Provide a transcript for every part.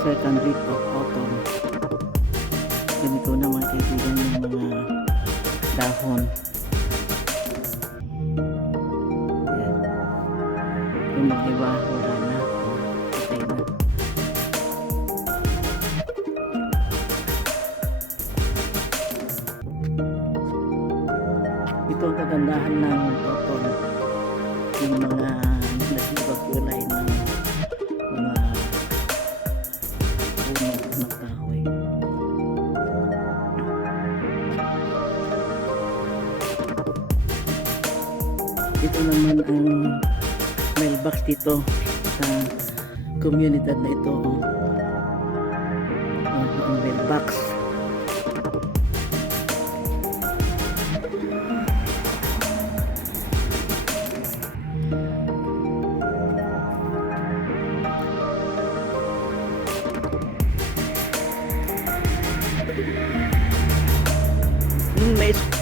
second week of autumn. Ganito na mga kaibigan yung mga dahon. Yan. Yung mga iba wala na, patay na. Ito ang kagandahan ng autumn, yung mga nag-ibang kulay ng mga puno ng kahoy. Ito naman ang mailbox dito sa komunidad na ito. Ang mailbox.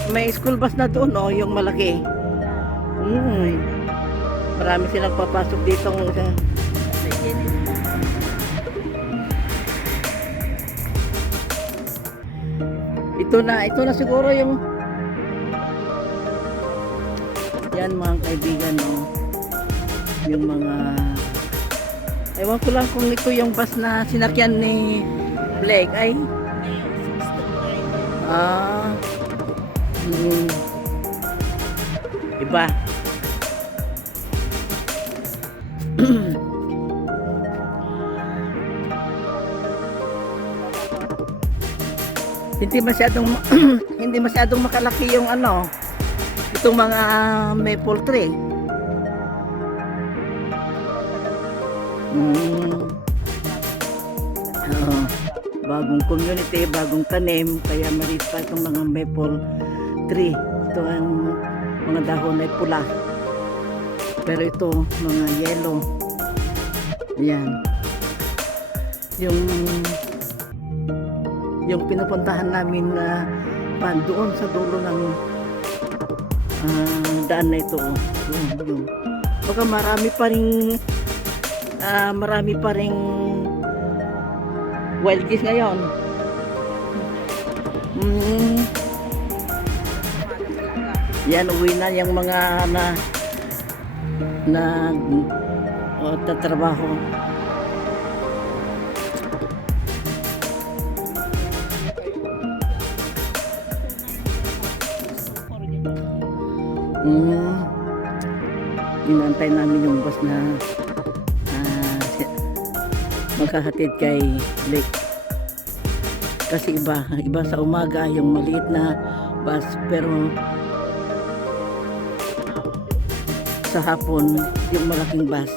May school bus na doon, oh, yung malaki. Marami silang papasok dito. Ito na siguro yung yan mga kaibigan, no? Yung mga ewan ko lang kung ito yung bus na sinakyan ni Blake ay iba. Hindi masyadong makalaki yung ano, itong mga maple tree. Bagong community, bagong tanim, kaya maliit pa itong mga maple tree. Ito ang mga dahon ay pula, pero ito mga yellow. Ayan yung pinupuntahan namin na doon sa dulo ng daan na ito. Baka marami pa ring wild geese ngayon. Yan, uwi na yung mga tatrabaho. Inantay namin yung bus na maghahatid kay Blake. Kasi iba sa umaga yung maliit na bus, pero sa hapon yung malaking bus.